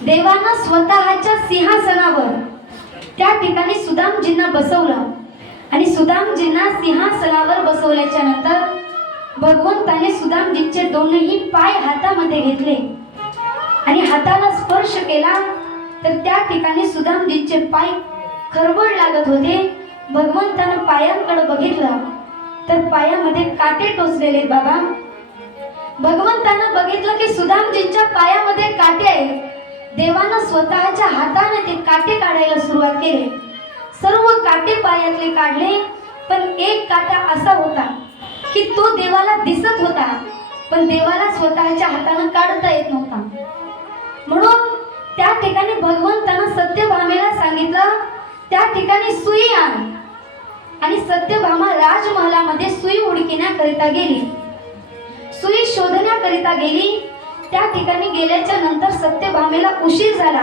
देवानं स्वतःच्या सिंहासनावर त्या ठिकाणी सुदामजींना बसवलं आणि सुदामजींना सिंहासनावर बसवल्याच्या नंतर भगवंताने सुदामजींचे दोन्ही पाय हातामध्ये घेतले आणि हाताला स्पर्श केला तर त्या ठिकाणी सुदामजींचे पाय खरबड लागत होते। भगवंतानं पायांकडे बघितलं तर पायामध्ये काटे टोचलेले। बाबा भगवंतानं बघितलं की सुदामजींच्या पायामध्ये काटे आहेत। देवानं स्वतःच्या हाताने ते काटे काढायला सुरुवात केली। सर्व काटे पायातले काढले पण एक काटा असा होता की तो देवाला दिसत होता पण देवाला स्वतःच्या हाताने काढता येत नव्हता। म्हणून त्या ठिकाणी भगवंतानं सत्यभामेला सांगितलं त्या ठिकाणी सुई आण आणि सत्यभामा राजमहालामध्ये सुई उडकिण्याकरिता गेली। सुई शोधण्याकरिता गेली। त्या ठिकाणी गेल्याच्या नंतर सत्यभामेला उशीर झाला।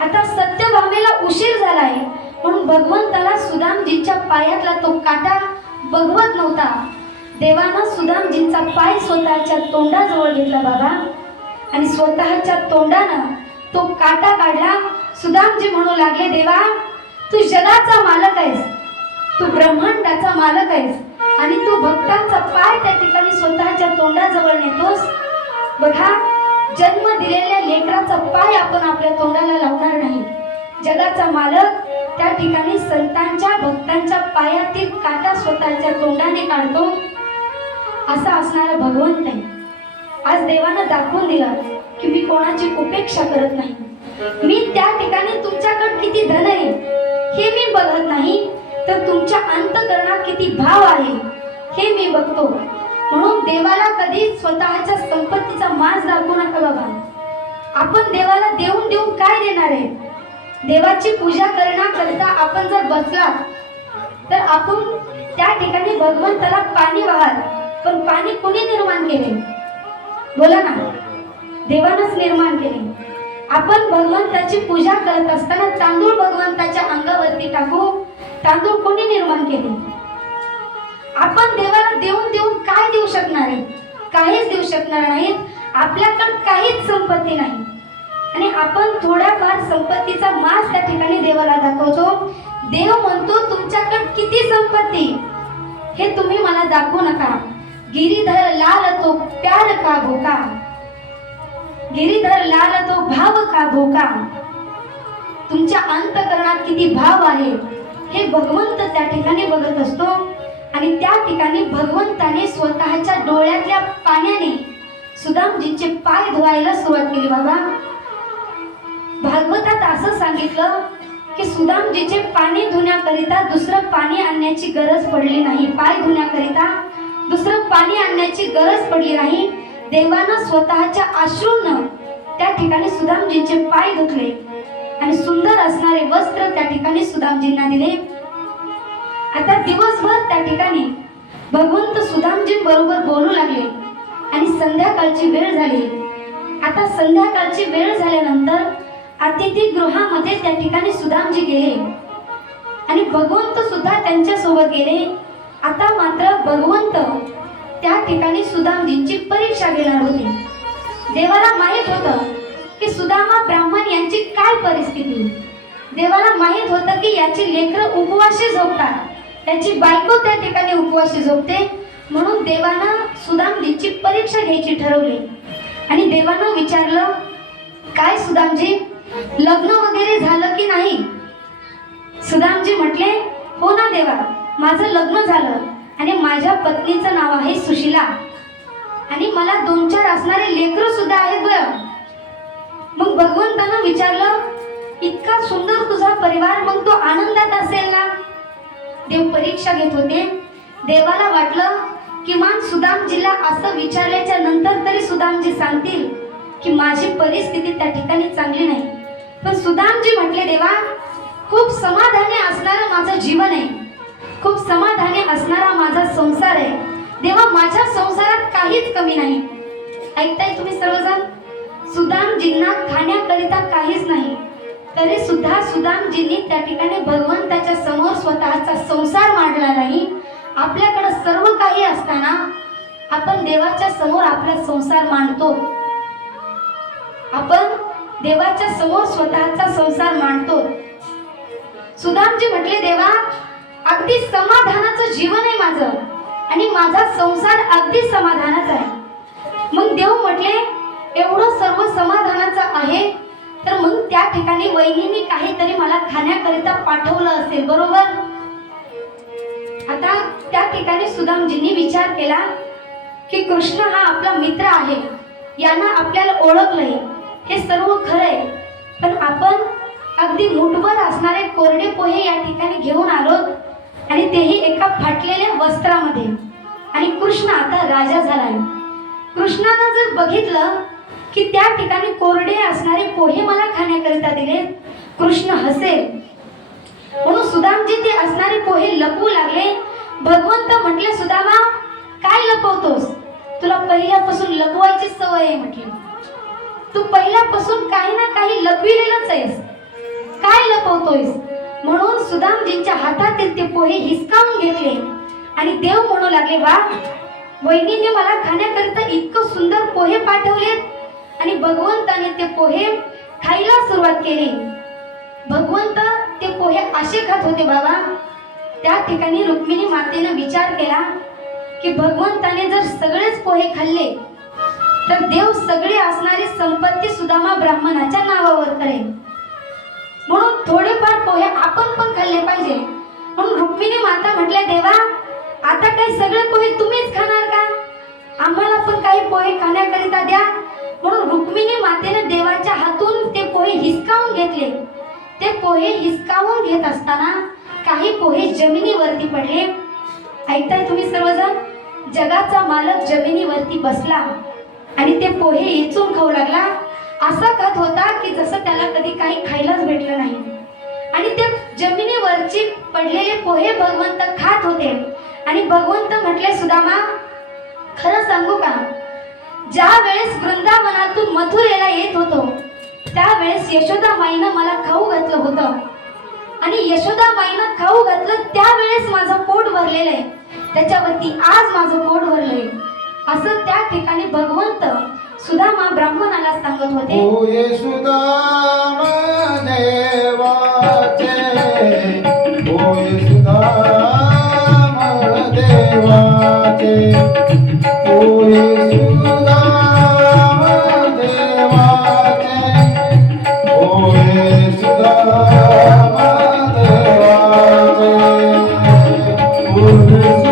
आता सत्यभामेला उशीर झालाय म्हणून भगवंताला सुदामजींच्या पायातला तो काटा बघवत नव्हता। देवानं सुदामजींचा पाय स्वतःच्या तोंडाजवळ घेतला बाबा आणि स्वतःच्या तोंडानं तो काटा काढला। सुदामजी म्हणू लागले देवा तू जगाचा मालक आहेस, तू ब्रह्मांडाचा मालक आहेस आणि तू भक्तांचा पाय त्या ठिकाणी स्वतःच्या तोंडाजवळ नेतोस। बघा जन्म दिलेल्या लेकराचा पाय आपण आपल्या तोंडाला लावणार नाही। जगाचा मालक त्या ठिकाणी संतांच्या भक्तांच्या पायातील काटा स्वतःच्या तोंडाने काढतो असा असणारा भगवंत आहे। आज देवानं दाखवून दिलं की मी कोणाची उपेक्षा करत नाही। मी त्या ठिकाणी तुमच्याकडे किती धन आहे हे मी बघत नाही तर तुमच्या अंतःकरणात किती भाव आहे हे मी बघतो। म्हणून देवाला कधी स्वतःच्या संपत्तीचा माज दाखवू नका बाबा। आपण देवाला देऊन देऊन काय देणार आहे? देवाची पूजा करण्याकरिता आपण जर बसला तर आपण त्या ठिकाणी भगवंताला पाणी वाहाल पण पाणी कोणी निर्माण केले? बोला ना, देवानंच निर्माण केले। आपण भगवंताची पूजा करत असताना तांदूळ भगवंताच्या अंगावरती टाकू, तांदूळ कोणी निर्माण केले? आपण देवाला देऊन देऊन काय देऊ शकणार आहे? काहीच देऊ शकणार नाहीत। आपल्याकडे काहीच संपत्ती नाही आणि आपण थोड्याफार संपत्तीचा मास त्या ठिकाणी देवाला दाखवतो। देव म्हणतो तुमच्याकडे किती संपत्ती हे तुम्ही मला दाखवू नका। गिरीधर लाल तो प्यार का भोका, गिरीधर लाल तो भाव का भोका। तुमच्या अंतःकरणात किती भाव आहे हे भगवंत त्या ठिकाणी बघत असतो आणि त्या ठिकाणी भगवंताने स्वतःच्या डोळ्यातल्या पाण्याने सुदामजींचे पाय धुवायला सुरुवात केली। बाबा भागवतात असं सांगितलं की सुदामजीचे पाणी धुण्याकरिता दुसरं पाणी आणण्याची गरज पडली नाही। पाय धुण्याकरिता दुसरं पाणी आणण्याची गरज पडली नाही। देवानं स्वतःच्या अश्रूंना त्या ठिकाणी सुदामजींचे पाय धुतले आणि सुंदर असणारे वस्त्र त्या ठिकाणी सुदामजींना दिले। आता दिवसभर त्या ठिकाणी भगवंत सुदामजी बरोबर बोलू लागले आणि संध्याकाळची वेळ झाली। आता संध्याकाळची वेळ झाल्यानंतर अतिथी गृहामध्ये त्या ठिकाणी सुदामजी गेले आणि भगवंत सुद्धा त्यांच्या सोबत गेले। आता मात्र भगवंत त्या ठिकाणी सुदामजींची परीक्षा घेणार होते। देवाला माहित होतं की सुदामा ब्राह्मण यांची काय परिस्थिती। देवाला माहित होतं की याची लेकरं उपवाशी झोपतात, त्याची बायको त्या ठिकाणी उपवाशी झोपते। म्हणून देवानं सुदामजींची परीक्षा घ्यायची ठरवली आणि देवानं विचारलं काय सुदामजी लग्न वगैरे झालं की नाही? सुदामजी म्हटले हो ना देवा माझं लग्न झालं आणि माझ्या पत्नीचं नाव आहे सुशीला आणि मला 2-4 असणारे लेकरं सुद्धा आहेत बरं। मग भगवंतानं विचारलं इतका सुंदर तुझा परिवार, मग तो आनंदात असेल ना? देव परीक्षा घेत होते। देवाला वाटलं किमान सुदामजीला असं विचारल्याच्या नंतर तरी सुदामजी सांगतील की माझी परिस्थिती त्या ठिकाणी चांगली नाही। पण सुदामजी म्हटले देवा खूप समाधानी असणारं माझं जीवन आहे, खूप समाधानी असणारा माझा संसार आहे। देवा माझ्या संसारात काहीच कमी नाही। ऐकताय तुम्ही सर्वजण? सुदामजींना खाण्याकरिता काहीच नाही तरी सुद्धा सुदामजींनी त्या ठिकाणी भगवंताच्या समोर स्वतःचा संसार मांडला नाही। आपल्याकडे सर्व काही असताना आपण देवाच्या समोर आपला संसार मांडतो। आपण देवाच्या समोर स्वतःचा संसार मांडतो. सुदामजी म्हटले, देवा अगदी समाधानाचं जीवन आहे माझं आणि माझा संसार अगदी समाधानाचा आहे. मग देव म्हटले, एवढं सर्व समाधानाचं आहे तर मग त्या ठिकाणी वहिनींनी काहीतरी मला खाण्याकरिता पाठवलं असेल, बरोबर? आता त्या ठिकाणी सुदामजींनी विचार केला की कृष्ण हा आपला मित्र आहे, यानं आपल्याला ओळखलंय, हे सर्व खरंय, पण आपण अगदी मुठभर असणारे कोरडे पोहे या ठिकाणी घेऊन आलो आणि तेही एका फाटलेल्या वस्त्रामध्ये. आणि कृष्ण आता राजा झालाय. कृष्णानं जर बघितलं की त्या ठिकाणी कोरडे असणारे पोहे मला खाण्याकरिता दिले, कृष्ण हसेल. म्हणून सुदामजी ते असणारे पोहे लपवू लागले. भगवंत म्हटले, सुदामा काय लपवतोस? तुला पहिल्यापासून लपवायची सवय आहे म्हटली. तू पहिल्यापासून काही ना काही लपविलेलंच आहेस, काय लपवतोयस? म्हणून सुदामजींच्या हातातील ते पोहे हिसकावून घेतले आणि देव म्हणू लागले, वा वहिनीने मला खाण्याकरिता इतकं सुंदर पोहे पाठवलेत. आणि भगवंताने ते पोहे खायला सुरुवात केली. भगवंत ते पोहे असे खात होते बाबा. त्या ठिकाणी रुक्मिणी मातेने विचार केला की भगवंताने जर सगळेच पोहे खाल्ले तर देव सगळे असणारी संपत्ती सुदामा ब्राह्मणाच्या नावावर करेल. म्हणून थोडेफार पोहे आपण पण खाल्ले पाहिजे. म्हणून रुक्मिणी माता म्हटल्या, देवा आता काही सगळे पोहे तुम्हीच खाणार का? आम्हाला पण काही पोहे खाण्याकरिता द्या. म्हणून रुक्मिणी मातेने देवाच्या हातून ते पोहे हिसकावून घेतले. ते पोहे हिसकावून घेत असताना काही पोहे जमिनीवरती पडले. ऐकताय तुम्ही सर्वजण? जगाचा मालक जमिनीवरती बसला आणि ते पोहे इचून खाऊ लागला. असा खात होता की जसं त्याला कधी काही खायलाच भेटलं नाही. आणि ते जमिनीवरची पडलेले पोहे भगवंत खात होते. आणि भगवंत म्हटले, सुदामा खरं सांगू का, ज्या वेळेस वृंदावनातून मथुरेला येत होतो त्यावेळेस यशोदा माईनं मला खाऊ घातलं होतं. आणि यशोदा माईनं खाऊ घातलं त्यावेळेस माझं पोट भरलेलं आहे, त्याच्यावरती आज माझं पोट भरलंय, असं त्या ठिकाणी भगवंत सुदामा ब्राह्मणाला सांगत होते. ओ यशोदामा देवाचे, ओ यशोदामा देवाचे, ओ यशोदामा देवाचे, ओ यशोदामा देवाचे, ओ यशोदामा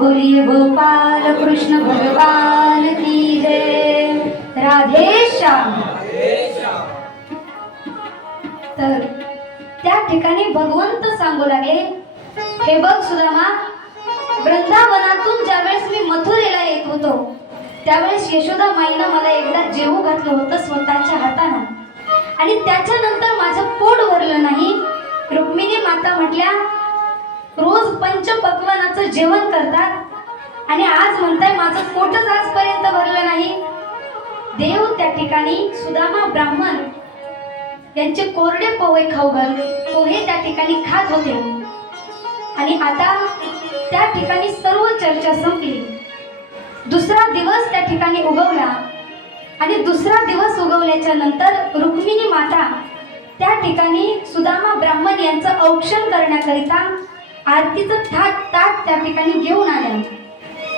बोलिए गोपाल कृष्ण भगवान की जय. राधे श्याम. तर त्या ठिकाणी भगवंत सांगू लागले, हे बघ सुदामा, वृंदावनातून ज्यावेळेस मी मथुरेला येत होतो त्यावेळेस यशोदा माईनं मला एकदा जेवू घातलं होतं स्वतःच्या हातानं आणि त्याच्यानंतर माझं पोट भरलं नाही. रुक्मिणी माता म्हटल्या, रोज पंचपक्वानाचं जेवण करतात आणि आज म्हणताय माझं पोटच आजपर्यंत भरलं नाही. देव त्या ठिकाणी सुदामा ब्राह्मण यांचे कोरडे पोहे खाऊ घाल पोहे त्या ठिकाणी खात होते. आणि आता ठिकाणी सर्व चर्चा संपली. दुसरा दिवस त्या ठिकाणी उगवला आणि दुसरा दिवस उगवल्याच्या नंतर रुक्मिणी माता त्या ठिकाणी सुदामा ब्राह्मण यांचं औक्षण करण्याकरिता आरतीचं ताट त्या ठिकाणी घेऊन आल्या.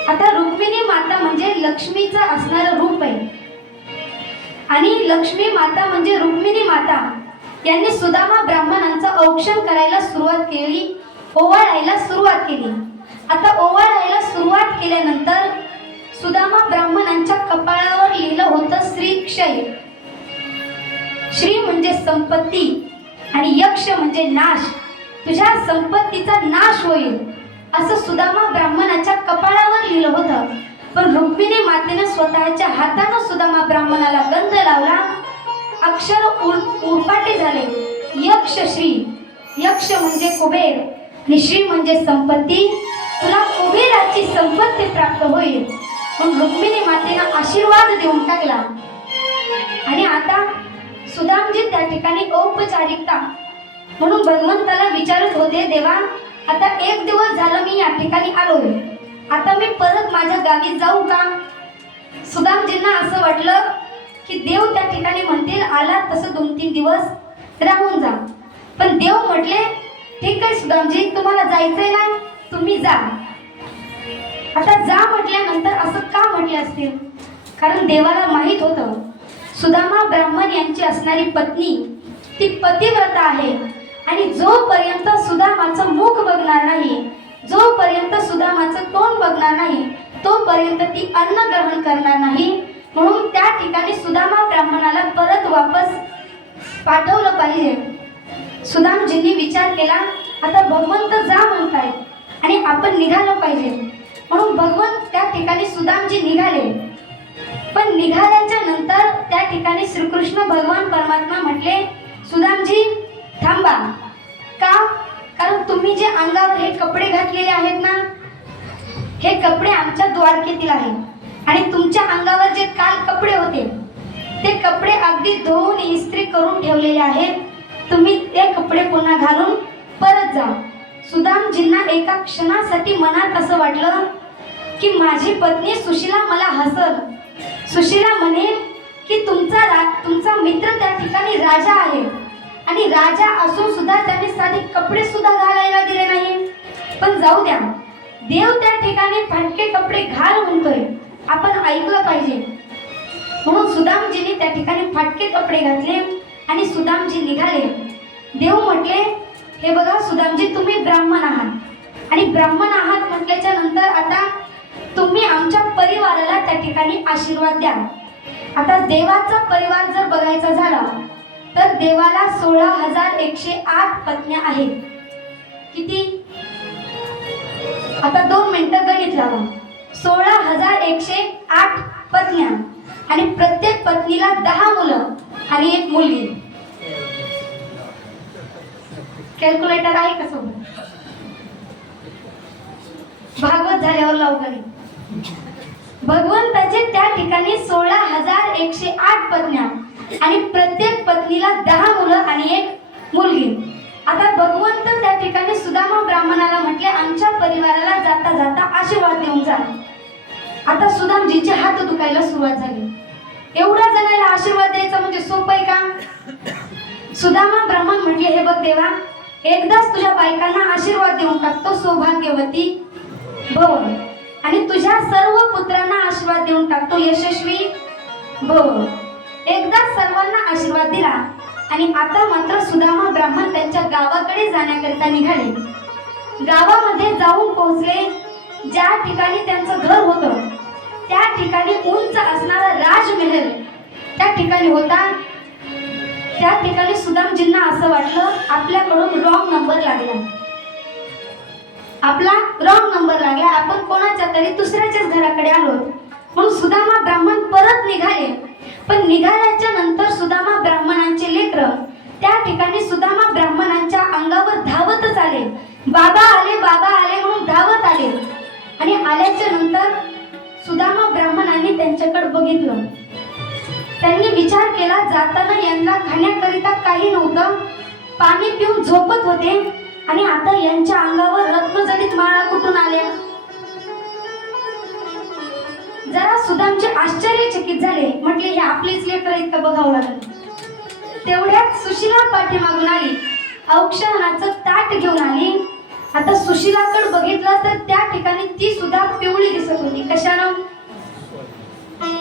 आता रुक्मिणी माता म्हणजे लक्ष्मीचं असणारं रूप आहे आणि लक्ष्मी माता म्हणजे रुक्मिणी माता यांनी सुदामा ब्राह्मणांचं औक्षण करायला सुरुवात केली, ओवाळायला सुरुवात केली. आता ओवाळायला सुरुवात केल्यानंतर सुदामा ब्राह्मणांच्या कपाळावर लिहिलं होतं श्री क्षय. श्री म्हणजे संपत्ती आणि यक्ष म्हणजे नाश. तुझ्या संपत्तीचा नाश होईल असं सुदामा ब्राह्मणाच्या कपाळावर लिहिलं होतं. पण रुक्मिणी मातेने स्वतःच्या हातानं सुदामा ब्राह्मणाला गंध लावला. अक्षर उरपाटे झाले. यक्ष श्री. यक्ष म्हणजे कुबेर आणि श्री म्हणजे संपत्ती. तुला कुबेराची संपत्ती प्राप्त होईल. पण रुक्मिणी मातेनं आशीर्वाद देऊन टाकला. आणि आता सुदामजी त्या ठिकाणी औपचारिकता म्हणून भगवंताला विचारत होते, देवा आता एक दिवस झालं मी या ठिकाणी आलोय, आता मी परत माझ्या गावी जाऊ का? सुदामजींना असं वाटलं की देव त्या ठिकाणी म्हणतील आला तसं 2-3 दिवस राहून जा. पण देव म्हटले ठीक आहे सुदामजी, तुम्हाला जायचंय ना, तुम्ही जा. आता जा म्हटल्यानंतर असं का म्हटले असतील? कारण देवाला माहित होतं सुदामा ब्राह्मण यांची असणारी पत्नी ती पतिव्रता आहे आणि जोपर्यंत सुदामाचं मुख बघणार नाही, जोपर्यंत सुदामाचं तोंड बघणार नाही, तोपर्यंत ती अन्न ग्रहण करणार नाही. म्हणून त्या ठिकाणी सुदामा ब्राह्मणाला परत वापस पाठवलं पाहिजे. सुदामजींनी विचार केला आता भगवंत जा म्हणतायत आणि आपण निघालो पाहिजे. म्हणून भगवंत त्या ठिकाणी सुदामजी निघाले. पण निघाल्याच्या नंतर त्या ठिकाणी श्रीकृष्ण भगवान परमात्मा म्हटले सुदामजी थांबा. का? कारण तुम्ही जे अंगावर हे कपडे घातलेले आहेत ना, हे कपडे आमच्या द्वारकेतील आहेत आणि तुमच्या अंगावर जे काल कपडे होते ते कपडे अगदी धुवून इस्त्री करून ठेवलेले आहेत. तुम्ही ते कपडे पुन्हा घालून परत जा. सुदामजींना एका क्षणासाठी मनात असं वाटलं की माझी पत्नी सुशीला मला हसल. सुशीला म्हणेल की तुमचा मित्र त्या ठिकाणी राजा आहे आणि राजा असून सुद्धा त्याने साधे कपडे सुद्धा घालायला दिले नाही. पण जाऊ द्या, देव त्या ठिकाणी फाटके कपडे घाल म्हणतोय, आपण ऐकलं पाहिजे. म्हणून सुदामजींनी त्या ठिकाणी फाटके कपडे घातले आणि सुदामजी निघाले. देव म्हटले हे बघा सुदामजी, तुम्ही ब्राह्मण आहात आणि ब्राह्मण आहात म्हटल्याच्या नंतर आता तुम्ही आमच्या परिवाराला त्या ठिकाणी आशीर्वाद द्या. आता देवाचा परिवार जर बघायचा झाला तर देवाला 16,108 पत्न्या आहेत. किती? आता 2 मिनिटं गणित लावा. 16,108 पत्न्या आणि प्रत्येक पत्नीला 10 मुलं आणि 1 मुलगी. कॅल्क्युलेटर आहे का सोबत? भागवत झाल्यावर लावू गणित. भगवंताचे त्या ठिकाणी 16,108 पत्न्या आणि प्रत्येक पत्नीला 10 मुलं आणि 1 मुलगी. आता भगवंत त्या ठिकाणी सुदामा ब्राह्मणाला म्हटले आमच्या परिवाराला जाता जाता आशीर्वाद देऊन जा. आता सुदामजीचे हात दुखायला सुरुवात झाली. एवढ्या जणांना आशीर्वाद द्यायचा म्हणजे सोपं आहे का? सुदामा ब्राह्मण म्हटले हे बघ देवा, एकदाच तुझ्या बायकांना आशीर्वाद देऊन टाकतो, सौभाग्यवती भव, आणि तुझ्या सर्व पुत्रांना आशीर्वाद देऊन टाकतो, यशस्वी भव. एकदाच सर्वांना आशीर्वाद दिला आणि आता मात्र सुदामा ब्राह्मण त्यांच्या गावाकडे जाण्याकरिता निघाले. गावामध्ये जाऊन पोहोचले. ज्या ठिकाणी त्यांचं घर होतं त्या ठिकाणी उंच असणारा राजमहल त्या ठिकाणी होता. त्या ठिकाणी सुदामजींना असं वाटलं आपल्याकडून रॉंग नंबर लागला, आपला रॉंग नंबर लागला, आपण कोणाच्या तरी दुसऱ्याच्याच घराकडे आलो. म्हणून सुदामा ब्राह्मण परत निघाले. पण निघाल्याच्या नंतर सुदामा ब्राह्मणांचे लेकर त्या ठिकाणी सुदामा ब्राह्मणांच्या अंगावर धावतच आले. बाबा आले, बाबा आले म्हणून धावत आले. आणि आल्याच्या नंतर सुदामा ब्राह्मणांनी त्यांच्याकडे बघितलं. त्यांनी विचार केला जाताना यांना खाण्याकरिता काही नव्हतं, पाणी पिऊन झोपत होते आणि आता यांच्या अंगावर रत्नजडित माळा कुठून आल्या? सुदामचे आश्चर्यचकित झाले. म्हटले हे आपलेच लेकर इतकं बघावं लागलं. तेवढ्यात सुशीला पाठीमागून आली. औक्षणाचं ताट घेऊन आली. आता सुशीलाकडे बघितलं तर त्या ठिकाणी ती सुद्धा पिवळी दिसत होती. कशानं?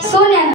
सोन्यानं.